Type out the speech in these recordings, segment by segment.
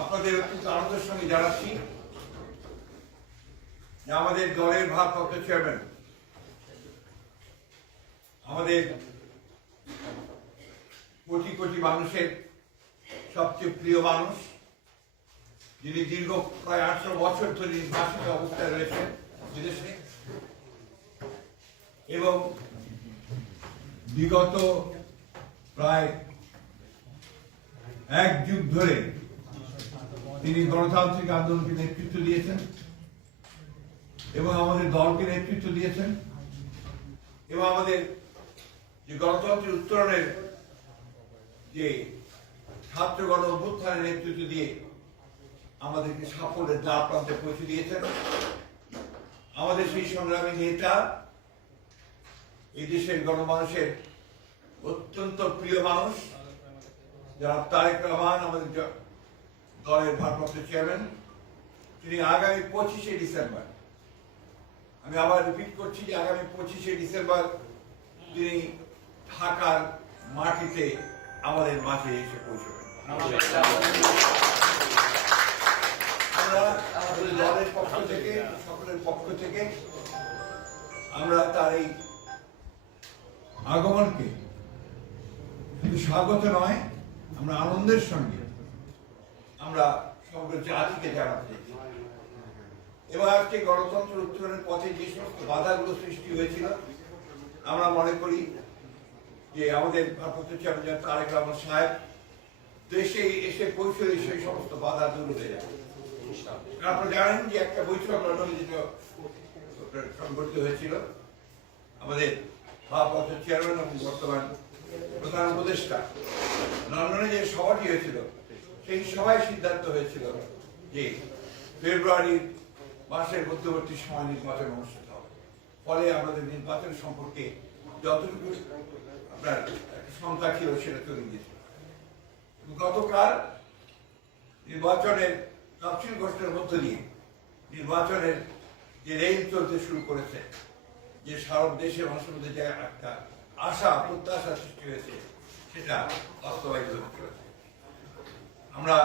আপনাদের অত্যন্ত আনন্দের সঙ্গে জানাচ্ছি যে আমাদের দলের ভারপ্রাপ্ত চেয়ারম্যান, আমাদের কোটি কোটি মানুষের সবচেয়ে প্রিয় মানুষ, যিনি দীর্ঘ প্রায় 18 বছর ধরে নির্বাসিত অবস্থায় রয়েছেন বিদেশে, এবং বিগত প্রায় এক যুগ ধরে তিনি গণতান্ত্রিক আন্দোলনকে নেতৃত্ব দিয়েছেন এবং আমাদের দলকে নেতৃত্ব দিয়েছেন এবং আমাদের যে গণতন্ত্রের উত্তরণের যে ছাত্র গণ অভ্যুত্থানের নেতৃত্ব দিয়ে আমাদেরকে সাফল্যের দ্বার প্রান্তে পৌঁছে দিয়েছেন। আমাদের সেই সংগ্রামী নেতা, এই দেশের গণমানুষের অত্যন্ত প্রিয় মানুষ যারা তারেক রহমান, আমাদের দলের ভারপ্রাপ্ত চেয়ারম্যান, তিনি আগামী 25শে ডিসেম্বর, আমি আবার রিপিট করছি যে আগামী 25শে ডিসেম্বর তিনি ঢাকার মাটিতে আমাদের মাঝে এসে পৌঁছবেন। আমরা আমাদের দলের পক্ষ থেকে, সকলের পক্ষ থেকে আমরা তার এই আগমনকে শুধু স্বাগত নয়, আমরা আনন্দের সঙ্গে আমরা সমগ্র জাতিকে জানাতে চাই। এবং আজকে গণতন্ত্র উত্তরণের পথে যে সমস্ত বাধাগুলো সৃষ্টি হয়েছিল, আমরা মনে করি যে আমাদের ভারপ্রাপ্ত চেয়ারম্যান তারেক রহমান সাহেব দেশে এসে পৌঁছলে সেই সমস্ত বাধা দূর হয়ে যাবে। আপনারা জানেন যে একটা বৈঠক লন্ডনে যেটা সংঘটিত হয়েছিল, আমাদের ভারপ্রাপ্ত চেয়ারম্যান এবং বর্তমান প্রধান উপদেষ্টা লন্ডনে যে সভাটি হয়েছিল, সেই সভায় সিদ্ধান্ত হয়েছিল যে ফেব্রুয়ারি মাসের মধ্যবর্তী সময় নির্বাচন অনুষ্ঠিত হবে। ফলে আমাদের নির্বাচন সম্পর্কে যতটুকু আপনার শঙ্কা ছিল সেটা চলে গিয়েছিল। গতকাল নির্বাচনের তফসিল ঘোষণার মধ্য দিয়ে নির্বাচনের যে রেল চলতে শুরু করেছে, যে সারা দেশের মানুষের মধ্যে যে একটা আশা প্রত্যাশা সৃষ্টি হয়েছে, সেটা বাস্তবায়িত হতে চলেছে। আমরা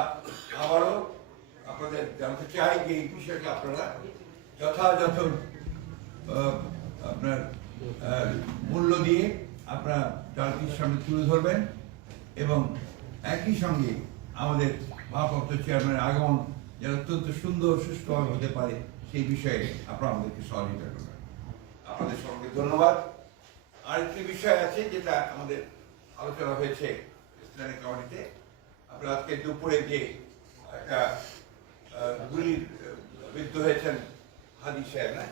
আবারও আপনাদের জানতে চাই যে এই বিষয়টা আপনারা যথাযথ আপনার মূল্য দিয়ে আপনারা জাতির সামনে তুলে ধরবেন এবং একই সঙ্গে আমাদের ভারপ্রাপ্ত চেয়ারম্যানের আগমন যেন অত্যন্ত সুন্দর সুষ্ঠুভাবে হতে পারে সেই বিষয়ে আপনারা আমাদেরকে সহযোগিতা করবেন। আপনাদের সঙ্গে ধন্যবাদ। আরেকটি বিষয় আছে যেটা আমাদের আলোচনা হয়েছে স্থানীয় কমিটিতে। আপনারা আজকে দুপুরে যে একটা গুলির বিদ্ধ হয়েছেন হাদি সাহেব, না